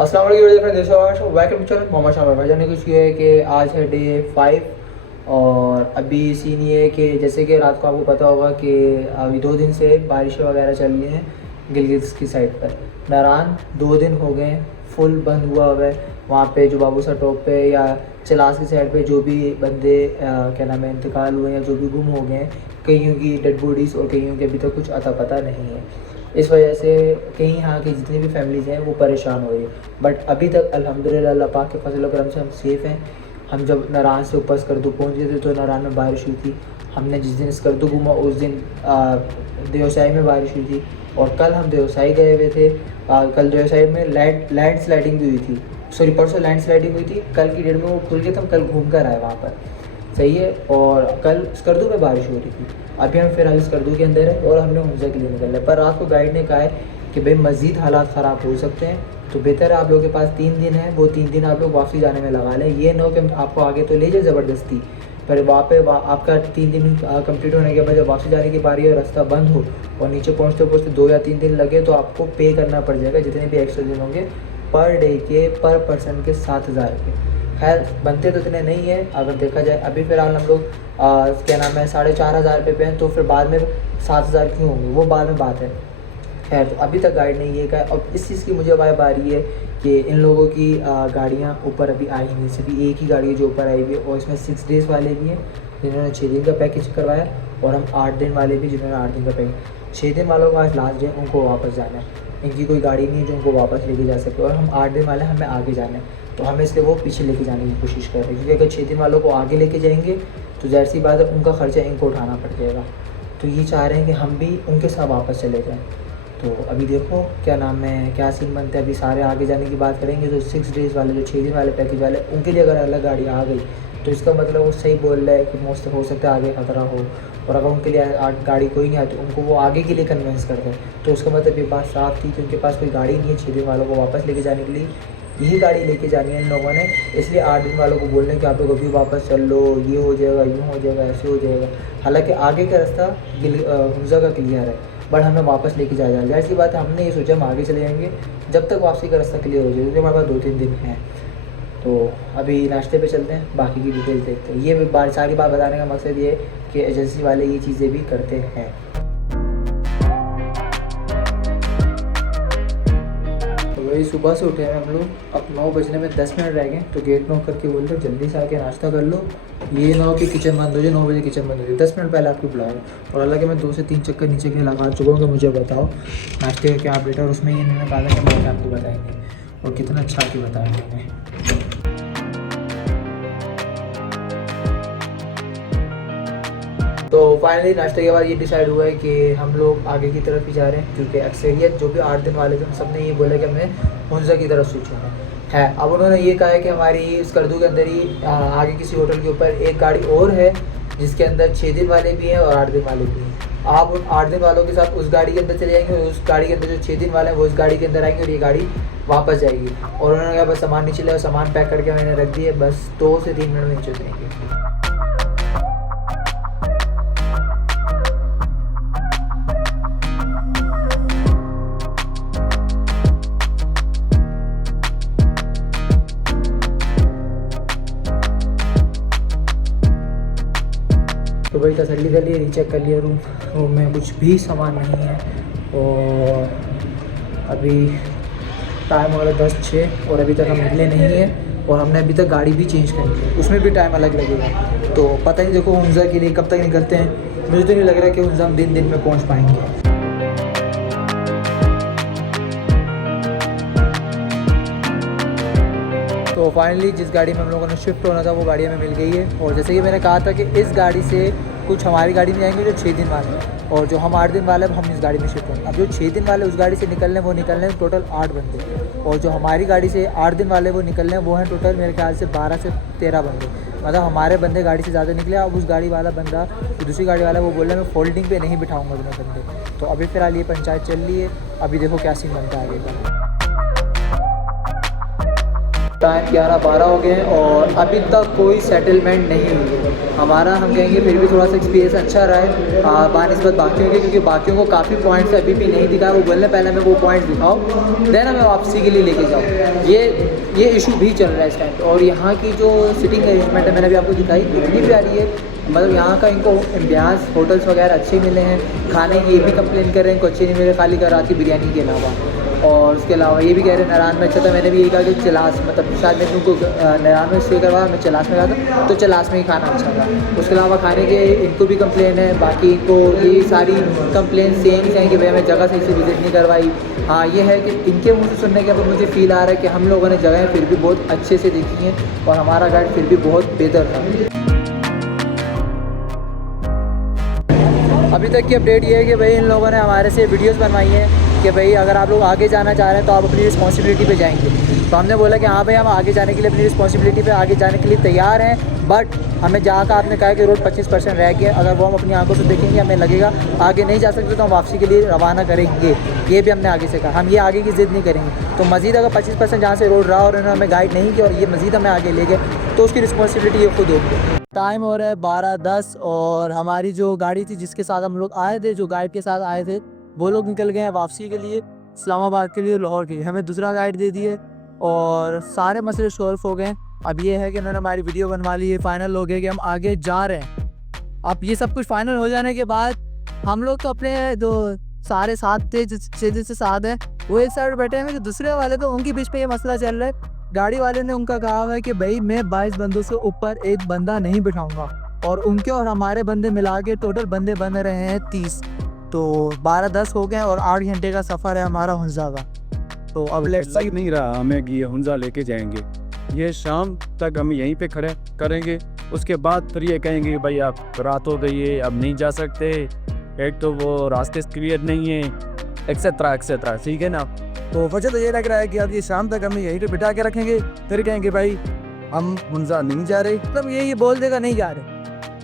अस्सलाम वालेकुम, welcome to channel Mohammad Shamir भाई। जाने कुछ ये है कि आज है डे 5 और अभी सीन ये है कि जैसे कि रात को आपको पता होगा कि अभी 2 दिन से बारिशें वगैरह चल रही हैं गिलगित की साइड पर। नारान 2 दिन हो गए फुल बंद हुआ है। वहाँ पे जो बाबू सा टॉप पे या चलास की साइड पे जो भी बंदे क्या नाम है इंतकाल हुए हैं, जो भी गुम हो गए हैं, कईयों की डेड बॉडीज़ और कईयों के अभी तक कुछ अता पता नहीं है। इस वजह से कहीं यहाँ की जितनी भी फैमिलीज़ हैं वो परेशान हो रही है। बट अभी तक अल्हम्दुलिल्लाह अल्लाह पाक के फजल व करम से हम सेफ़ हैं। हम जब नारान से ऊपर स्कर्दू पहुँच गए थे तो नारान में बारिश हुई थी। हमने जिस दिन स्कर्दू घूमा उस दिन देवसाई में बारिश हुई थी और कल हम देवसाई गए हुए थे। कल देवसाई में लैंड स्लाइडिंग भी हुई थी। सॉरी, परसों लैंड स्लाइडिंग हुई थी, कल की डेट में वो खुल गया था। हम कल घूम कर आए वहाँ पर, सही है। और कल स्कर्दू में बारिश हो रही थी। अभी हम फिलहाल स्कर्दू के अंदर है और हमने हमजा के लिए निकल है। पर रात को गाइड ने कहा है कि भाई मज़ीद हालात ख़राब हो सकते हैं, तो बेहतर है आप लोगों के पास 3 दिन है, वो 3 दिन आप लोग वापसी जाने में लगा लें। ये ना हो कि आपको आगे तो ले जाए ज़बरदस्ती, पर वहाँ पे आपका 3 दिन कंप्लीट होने के बाद जब वापसी जाने की बारी है और रास्ता बंद हो और नीचे पहुँचते पहुँचते 2 या 3 दिन लगे तो आपको पे करना पड़ जाएगा जितने भी एक्स्ट्रा दिन होंगे पर डे के, पर पर्सन के 7,000 रुपये। खैर बनते तो इतने नहीं है अगर देखा जाए। अभी फ़िलहाल हम लोग क्या नाम है 4,500 रुपये पे हैं, तो फिर बाद में 7,000 क्यों होंगे वो बाद में बात है। खैर तो अभी तक गाइड ने ये कहा। और इस चीज़ की मुझे वाइब आ रही है कि इन लोगों की गाड़ियाँ ऊपर अभी आई नहीं। सिर्फ एक ही गाड़ी है जो ऊपर आई हुई है और इसमें 6 डेज़ वाले भी हैं जिन्होंने 6 दिन का पैकेज करवाया और हम 8 दिन वाले भी जिन्होंने 8 दिन का पैकेज। 6 दिन वालों का आज लास्ट डे, उनको वापस जाना है। इनकी कोई गाड़ी नहीं है जो उनको वापस लेके जा सके और हम 8 दिन वाले हमें आगे जाना है, तो हमें इसलिए वो पीछे लेके जाने की कोशिश कर रहे हैं। क्योंकि अगर 6 दिन वालों को आगे लेके जाएंगे तो ज़ाहिर सी बात है उनका ख़र्चा इनको उठाना पड़ जाएगा। तो ये चाह रहे हैं कि हम भी उनके साथ वापस चले जाएँ। तो अभी देखो क्या नाम है क्या सीन बनता है। अभी सारे आगे जाने की बात करेंगे तो 6 डेज़ वाले जो 6 दिन वाले पैकेज वाले उनके लिए अगर अलग गाड़ी आ गई तो इसका मतलब वो सही बोल रहा है कि मोस्ट हो सकता है आगे खतरा हो। और अगर उनके लिए गाड़ी कोई नहीं आती उनको वो आगे के लिए कन्विंस करते हैं, तो उसका मतलब ये बात साफ थी कि उनके पास कोई गाड़ी नहीं है 6 दिन वालों को वापस लेके जाने के लिए। यही गाड़ी लेके जानी है इन लोगों ने, इसलिए 8 दिन वालों को बोल रहे हैं कि आप लोग अभी वापस चल लो, ये हो जाएगा, यूँ हो जाएगा, ऐसे हो जाएगा। हालांकि आगे का रास्ता हमजा का क्लियर है, बट हमें वापस लेके जाया जाए। ऐसी बात है, हमने ये सोचा हम आगे चले जाएंगे जब तक वापसी का रास्ता क्लियर हो जाए, क्योंकि हमारे पास 2-3 दिन हैं। तो अभी नाश्ते पे चलते हैं, बाकी की डिटेल देखते हैं। ये सारी बात बताने का मकसद ये है कि एजेंसी वाले ये चीज़ें भी करते हैं। तो वही सुबह से उठे हैं हम लोग, अब 9 बजने में 10 मिनट रह गए, तो गेट नॉक करके बोल रहे जल्दी से आके नाश्ता कर लो। ये ना हो कि किचन बंद हो जाए, 9 बजे किचन बंद हो जाए, 10 मिनट पहले आपको बुलाया। और हालांकि मैं 2 से 3 चक्कर नीचे के लगा चुका हूँ। तो मुझे बताओ नाश्ते का क्या अपडेट है। और उसमें ये इन्होंने कहा था कि मैं आपको बताएंगे और कितना अच्छा कि बताएंगे हमें। तो फाइनली नाश्ते के बाद ये डिसाइड हुआ है कि हम लोग आगे की तरफ ही जा रहे हैं, क्योंकि अक्सरियत जो भी 8 दिन वाले थे उन सब ने ये बोला कि हमें हुंजा की तरफ स्विच होना है। अब उन्होंने ये कहा है कि हमारी स्कर्दू के अंदर ही आगे किसी होटल के ऊपर एक गाड़ी और है जिसके अंदर 6 दिन वाले भी हैं और 8 दिन वाले भी हैं। आप उन 8 दिन वालों के साथ उस गाड़ी के अंदर चले जाएंगे और उस गाड़ी के अंदर जो 6 दिन वाले हैं वो उस गाड़ी के अंदर आएंगे और ये गाड़ी वापस जाएगी। और उन्होंने कहा बस सामान नीचे ले और सामान पैक करके मैंने रख दिए, बस 2 से 3 मिनट में नीचे उतरेंगे। तो भाई तसल्ली कर लिए, रीचेक कर लिया रूम में कुछ भी सामान नहीं है। और अभी टाइम हो रहा है 10:06 और अभी तक हम निकले नहीं हैं और हमने अभी तक गाड़ी भी चेंज करनी है, उसमें भी टाइम अलग लगेगा। तो पता नहीं देखो हुंजा के लिए कब तक निकलते हैं। मुझे तो नहीं लग रहा कि हुंजा हम दिन में पहुँच पाएंगे। तो फाइनली जिस गाड़ी में हम लोगों ने शिफ्ट होना था वो गाड़ी हमें मिल गई है। और जैसे कि मैंने कहा था कि इस गाड़ी से कुछ हमारी गाड़ी में आएंगे जो 6 दिन वाले हैं और जो हम 8 दिन वाले हैं हम इस गाड़ी में शिफ्ट होंगे। अब जो 6 दिन वाले उस गाड़ी से निकल रहे हैं वो निकल रहे हैं टोटल 8 बंदे, और जो हमारी गाड़ी से 8 दिन वाले वो निकल रहे हैं वो हैं टोटल मेरे ख्याल से 12 से 13 बंदे। मतलब हमारे बंदे गाड़ी से ज़्यादा निकले। अब उस गाड़ी वाला बंदा जो दूसरी गाड़ी वाला वो बोल रहा है मैं फोल्डिंग पे नहीं बिठाऊँगा दोनों बंदे। तो अभी फ़िलहाल ये पंचायत चल रही है, अभी देखो क्या सीन बनता है आगे का। टाइम 11-12 हो गए हैं और अभी तक कोई सेटलमेंट नहीं हुई है हमारा। हम कहेंगे फिर भी थोड़ा सा एक्सपीरियंस अच्छा रहा है बानिस्बत बाकियों के, क्योंकि बाकियों को काफ़ी पॉइंट्स अभी भी नहीं दिखा। वो बोलने पहले हमें वो पॉइंट्स दिखाओ, देन हमें वापसी के लिए लेके जाओ। ये इशू भी चल रहा है इस टाइम पे। और यहाँ की जो सिटिंग अरेंजमेंट है मैंने अभी आपको दिखाई, इतनी प्यारी है। मतलब यहाँ का इनको एम्बियंस होटल्स वगैरह अच्छे मिले हैं। खाने की ये भी कंप्लेन कर रहे हैं, इनको अच्छे नहीं मिले खाली कर रात की बिरयानी के अलावा। और उसके अलावा ये भी कह रहे हैं नारायण में अच्छा था। मैंने भी यही कहा कि चलास, मतलब शायद मैंने उनको नारायण में स्टे करवाया, मैं चलास में गया था तो चलास में ही खाना अच्छा था। उसके अलावा खाने के इनको भी कंप्लेन है। बाकी इनको ये सारी कंप्लेन सेम ही हैं कि भाई हमें जगह सही से विज़िट नहीं करवाई। हाँ ये है कि इनके मुँह से सुनने के बाद मुझे फ़ील आ रहा है कि हम लोगों ने जगहें फिर भी बहुत अच्छे से देखी हैं और हमारा गाइड फिर भी बहुत बेहतर था। अभी तक की अपडेट ये है कि भाई इन लोगों ने हमारे से वीडियोस बनवाई हैं कि भाई अगर आप लोग आगे जाना चाह रहे हैं तो आप अपनी रिस्पॉन्सिबिलिटी पे जाएंगे। तो हमने बोला कि हाँ भाई हम आगे जाने के लिए अपनी रिस्पॉन्सिबिलिटी पे आगे जाने के लिए तैयार हैं, बट हमें जहाँ का आपने कहा कि रोड 25% रह गया, अगर वो हम अपनी आंखों से देखेंगे हमें लगेगा आगे नहीं जा सकते तो हम वापसी के लिए रवाना करेंगे। ये भी हमने आगे से कहा, हम ये आगे की ज़िद नहीं करेंगे। तो मज़ीद अगर 25% जहाँ से रोड रहा और इन्होंने हमें गाइड नहीं किया और ये मज़ीद हमें आगे ले गए तो उसकी रिस्पॉन्सिबिलिटी ये खुद होगी। टाइम हो रहा है 12:10 और हमारी जो गाड़ी थी जिसके साथ हम लोग आए थे, जो गाइड के साथ आए थे, वो लोग निकल गए हैं वापसी के लिए इस्लामाबाद के लिए, लाहौर के लिए। हमें दूसरा गाइड दे दिए और सारे मसले सॉल्व हो गए। अब ये है कि उन्होंने हमारी वीडियो बनवा ली है, फाइनल हो गया कि हम आगे जा रहे हैं। अब ये सब कुछ फाइनल हो जाने के बाद हम लोग तो अपने जो सारे साथ थे जिससे साथ हैं वो एक साइड बैठे हैं, जो दूसरे वाले तो उनके बीच में ये मसला चल रहा है। गाड़ी वाले ने उनका कहा है कि भाई मैं 22 बंदों से ऊपर एक बंदा नहीं बिठाऊंगा और उनके और हमारे बंदे मिला के टोटल बंदे बन रहे हैं 30। तो 12:10 हो गए और 8 घंटे का सफ़र है हमारा हुंजा का। तो अब सही नहीं रहा हमें कि ये हुंजा लेके जाएंगे, ये शाम तक हम यहीं पे खड़े करेंगे। उसके बाद फिर ये कहेंगे कि भाई आप रात हो गई है अब नहीं जा सकते, एक तो वो रास्ते क्लियर नहीं है, एक्सेट्रा एक्सेट्रा, ठीक है ना। तो वजह तो ये लग रहा है कि अब ये शाम तक हमें यहीं पे बिठा के रखेंगे, फिर कहेंगे भाई हम हुंजा नहीं जा रहे, मतलब ये बोल देगा नहीं जा रहे।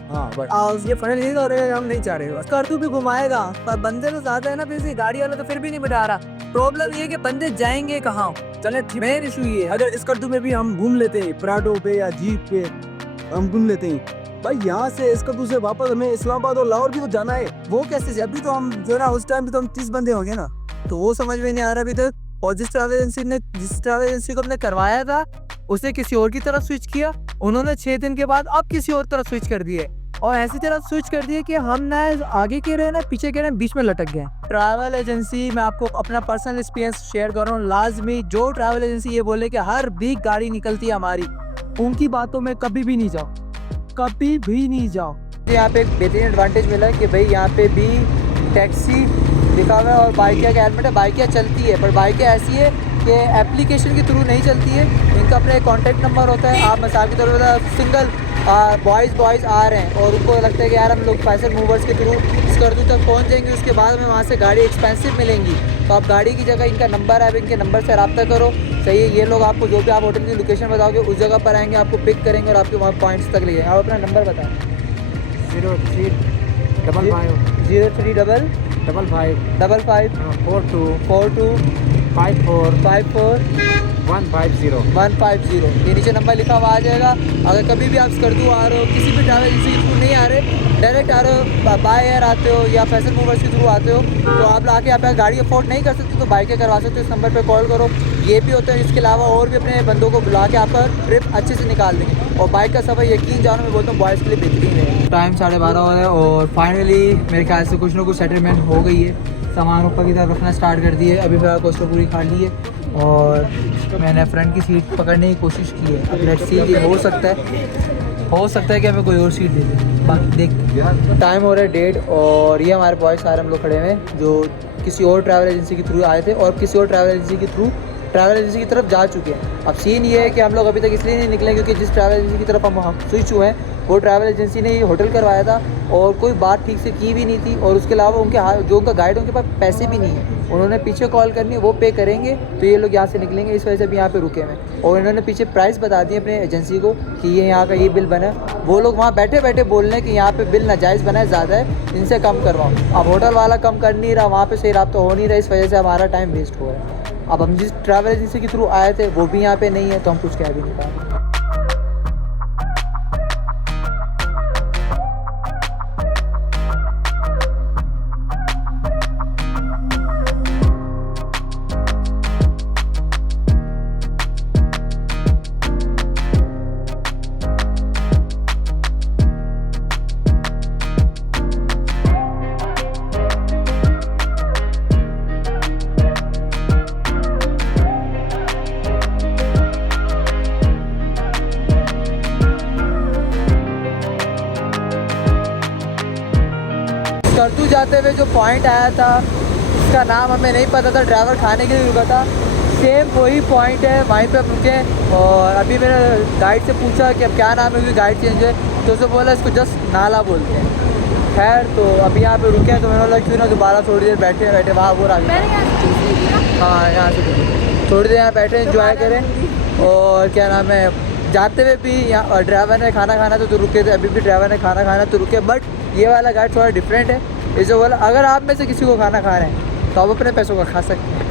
हाँ बट ये फाइनल नहीं हो रहे, हम नहीं चाह रहे। करतू भी घुमाएगा पर बंदे तो ज्यादा है ना, फिर गाड़ी वाला तो फिर भी नहीं बिठा रहा। प्रॉब्लम ये है कि बंदे जाएंगे कहाँ। चले मेन इशू ये है, अगर इस करतू में भी हम घूम लेते हैं, पराठों पे या जीप पे हम घूम लेते हैं भाई, यहाँ से इस करतू से वापस हमें इस्लामाबाद और लाहौर भी तो जाना है। वो कैसे? अभी तो हम जो ना उस टाइम पे तो हम 30 बंदे हो गए ना, तो वो समझ में नहीं आ रहा अभी तक। और जिस ट्रैवल एजेंसी को हमने करवाया था उसे किसी और की तरफ स्विच किया, उन्होंने 6 दिन के बाद अब किसी और तरफ स्विच कर दिए और ऐसी तरह स्विच कर दिए कि हम ना आगे के रहे ना पीछे के रहे, बीच में लटक गए। ट्रैवल एजेंसी, मैं आपको अपना पर्सनल एक्सपीरियंस शेयर कर रहा हूँ, लाजमी जो ट्रैवल एजेंसी ये बोले कि हर वीक गाड़ी निकलती है हमारी, उनकी बातों में कभी भी नहीं जाओ, कभी भी नहीं जाओ। यहाँ पे एक बेहतरीन एडवांटेज मिला है कि भाई यहाँ पे भी टैक्सी लिखा हुआ है और बाइकिया का हेलमेट है। बाइकिया चलती है पर बाइकिया ऐसी है कि एप्लीकेशन के थ्रू नहीं चलती है, इनका अपना एक कॉन्टैक्ट नंबर होता है। आप मिसाल के तौर पर सिंगल बॉयज़ आ रहे हैं और उनको लगता है कि यार हम लोग फैसल मूवर्स के थ्रू स्कर्दू तक पहुंच जाएंगे, उसके बाद हमें वहां से गाड़ी एक्सपेंसिव मिलेंगी, तो आप गाड़ी की जगह इनका नंबर है, इनके नंबर से रब्ता करो। सही है, ये लोग आपको जो भी आप होटल की लोकेशन बताओगे उस जगह पर आएंगे, आपको पिक करेंगे और आपके वहाँ पॉइंट्स तक ले जाएंगे। आप अपना नंबर बताएं। 035542 ये नीचे नंबर लिखा हुआ आ जाएगा। अगर कभी भी आप स्कर्दू आ रहे हो, किसी भी ट्रैवल एजेंसी के थ्रू नहीं आ रहे, डायरेक्ट आ रहे हो, बाय एयर आते हो या फैसल मूवर्स के थ्रू आते हो, तो आप लाके आप गाड़ी अफोर्ड नहीं कर सकते तो बाइकें करवा सकते हो, इस नंबर पर कॉल करो। ये भी होता है, इसके अलावा और भी अपने बंदों को बुला के आपका ट्रिप अच्छे से निकाल देंगे। और बाइक का सफ़र यकीन जानो मैं बोलता हूँ बॉयज़ के लिए बेहतरीन है। टाइम 12:30 हो रहा है और फाइनली मेरे ख्याल से कुछ ना कुछ सेटलमेंट हो गई है, सामान ऊपर की तरफ रखना स्टार्ट कर दिए। अभी फिलहाल कोस्टर पूरी खा ली है और मैंने फ्रंट की सीट पकड़ने की कोशिश की है। अब लेट्स सी, हो सकता है कि हमें कोई और सीट दे दे, बाकी देख। टाइम हो रहा है 1:30 और ये हमारे बॉयज़ सारे हम लोग खड़े हुए हैं जो किसी और ट्रैवल एजेंसी के थ्रू आए थे और किसी और ट्रैवल एजेंसी के थ्रू ट्रैवल एजेंसी की तरफ जा चुके हैं। अब सीन ये है कि हम लोग अभी तक इसलिए नहीं निकले क्योंकि जिस ट्रैवल एजेंसी की तरफ हम स्विच हुए हैं वो ट्रैवल एजेंसी ने ये होटल करवाया था और कोई बात ठीक से की भी नहीं थी, और उसके अलावा जो उनका गाइड उनके पास पैसे भी नहीं है, उन्होंने पीछे कॉल करनी है, वो पे करेंगे तो ये लोग यहाँ से निकलेंगे। इस वजह से भी यहाँ पे रुके हैं और इन्होंने पीछे प्राइस बता दिए अपने एजेंसी को कि ये यहाँ का ये बिल बना है। वो लोग वहाँ बैठे बैठे बोल रहे हैं कि यहाँ पे बिल नाजायज़ बना है, ज़्यादा है, इनसे कम करवाओ। अब होटल वाला कम कर नहीं रहा, वहाँ पे सही रब्ता हो नहीं रहा, इस वजह से हमारा टाइम वेस्ट हुआ है। अब हम जिस ट्रैवल एजेंसी के थ्रू आए थे वो भी यहाँ पे नहीं है, तो हम कुछ कह भी नहीं पा रहे। स्कर्दू जाते हुए जो पॉइंट आया था उसका नाम हमें नहीं पता था, ड्राइवर खाने के लिए रुका था, सेम वही पॉइंट है, वहीं पे रुके। और अभी मैंने गाइड से पूछा कि अब क्या नाम है, क्योंकि गाइड चेंज है, तो उसने बोला इसको जस्ट नाला बोलते हैं। खैर, तो अभी यहाँ पे रुके हैं, तो मैंने बोला क्यों ना दोबारा थोड़ी देर बैठे बैठे वहाँ वो रहा। हाँ, यहाँ से थोड़ी देर यहाँ बैठे इंजॉय करें। और क्या नाम है, जाते हुए भी यहाँ ड्राइवर ने खाना खाना तो रुके थे, अभी भी ड्राइवर ने खाना खाना तो रुके। बट ये वाला गाइड थोड़ा डिफरेंट है। इसे बोला अगर आप में से किसी को खाना खा रहे हैं तो आप अपने पैसों का खा सकते हैं।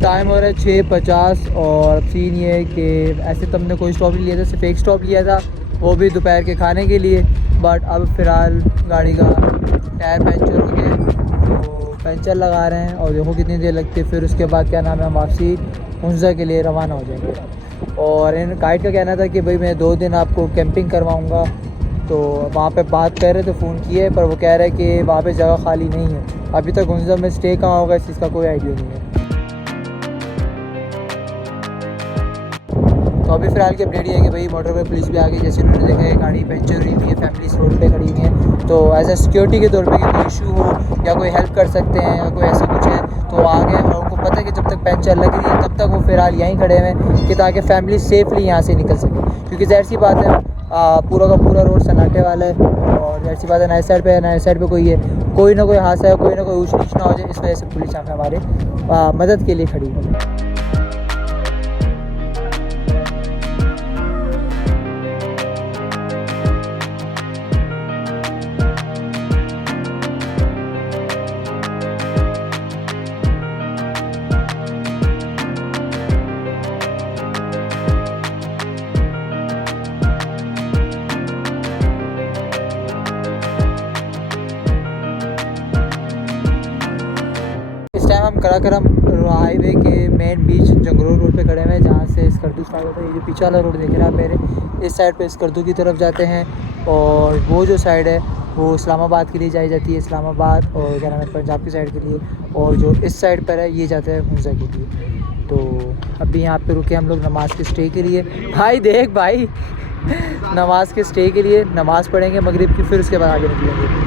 टाइम हो रहा है 6:50 और सीन ये है कि ऐसे तो हमने कोई स्टॉप नहीं लिया था, सिर्फ एक स्टॉप लिया था, वो भी दोपहर के खाने के लिए। बट अब फ़िलहाल गाड़ी का टायर पंचर हो गया, तो पंचर लगा रहे हैं और देखो कितनी देर लगती है। फिर उसके बाद क्या नाम है, हम वापसी हुंजा के लिए रवाना हो जाएंगे। और इन गाइड का कहना था कि भाई मैं 2 दिन आपको कैंपिंग करवाऊँगा, तो वहाँ पे बात कर रहे थे, फ़ोन किए, पर वो कह रहे हैं कि वहाँ पे जगह खाली नहीं है। अभी तक हुंजा में स्टे कहाँ होगा इस चीज़ का कोई आइडिया नहीं है। तो अभी फ़िलहाल की अपडेट ये है कि भाई मोटर पे पुलिस भी आ गई। जैसे उन्होंने देखा है गाड़ी पंचर हुई हुई है, फैमिली रोड पे खड़ी हुई है, तो एज ए सिक्योरिटी के तौर पे कि कोई इशू हो या कोई हेल्प कर सकते हैं या कोई ऐसा कुछ है तो आ गए। और उनको पता है कि जब तक पंचर लग रही है तब तक वो फ़िलहाल यहीं खड़े हुए हैं कि ताकि फैमिली सेफली यहाँ से निकल सके। क्योंकि ज़ाहिर सी बात है, पूरा का पूरा रोड सन्नाटे वाला है और ज़ाहिर सी बात है नए साइड पे है, नए साइड पे कोई है, कोई ना कोई हादसा है, कोई ना कोई ऊँच नीच ना हो जाए, इस वजह से पुलिस यहाँ पे हमारे मदद के लिए खड़ी है। इस टाइम हम कराकरम हाईवे के मेन बीच जंगलोर रोड पे खड़े हुए हैं, जहाँ से स्कर्दू स्टार्ट होता है। ये जो पीछे वाला रोड देख रहे हैं आप मेरे, इस साइड पे स्कर्दू की तरफ जाते हैं और वो जो साइड है वो इस्लामाबाद के लिए जाई जाती है, इस्लामाबाद और क्या नाम है पंजाब की साइड के लिए। और जो इस साइड पर है ये जाता है हुंजा के लिए। तो अभी यहाँ पे रुके हम लोग नमाज के स्टे के लिए। भाई देख भाई, नमाज के स्टे के लिए नमाज़ पढ़ेंगे मगरिब की, फिर उसके बाद आगे निकलेंगे।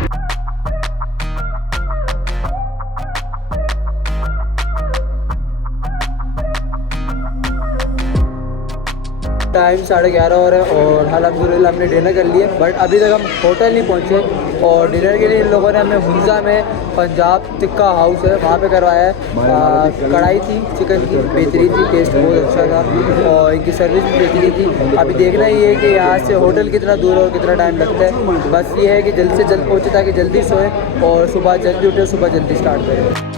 टाइम 11:30 हो रहा है और अल्हम्दुलिल्लाह हमने डिनर कर लिया। बट अभी तक हम होटल नहीं पहुँचे और डिनर के लिए इन लोगों ने हमें हुंजा में पंजाब टिक्का हाउस है वहाँ पे करवाया है। कढ़ाई थी चिकन की, बेहतरीन थी, टेस्ट बहुत अच्छा था और इनकी सर्विस भी बेहतरीन थी। अभी देखना ये है कि यहाँ से होटल कितना दूर है और कितना टाइम लगता है। बस ये है कि जल्द से जल्द पहुँचे ताकि जल्दी सोएं और सुबह जल्दी उठे, सुबह जल्दी स्टार्ट करें।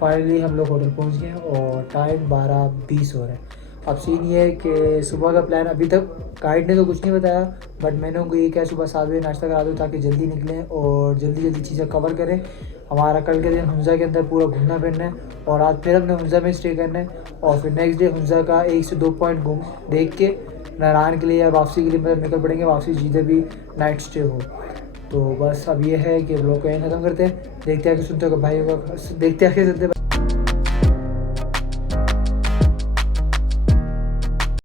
फाइनली हम लोग होटल पहुंच गए हैं और टाइम 12:20 हो रहा है। अब सीन ये है कि सुबह का प्लान अभी तक गाइड ने तो कुछ नहीं बताया, बट मैंने उनको ये कहा सुबह 7 बजे नाश्ता करा दो ताकि जल्दी निकलें और जल्दी जल्दी चीज़ें कवर करें। हमारा कल के दिन हुंजा के अंदर पूरा घूमना फिरना है और आज फिर हमने हुंजा में स्टे करना है और फिर नेक्स्ट डे हुंजा का 1 से 2 पॉइंट घूम देख के नारायण के लिए या वापसी के लिए मतलब निकल पड़ेंगे, वापसी जिधर भी नाइट स्टे हो। तो बस अब ये है कि ब्लॉग को यहीं ख़त्म करते हैं। देखते हैं कि सुनते हो भाई होगा, देखते हैं कि सुनते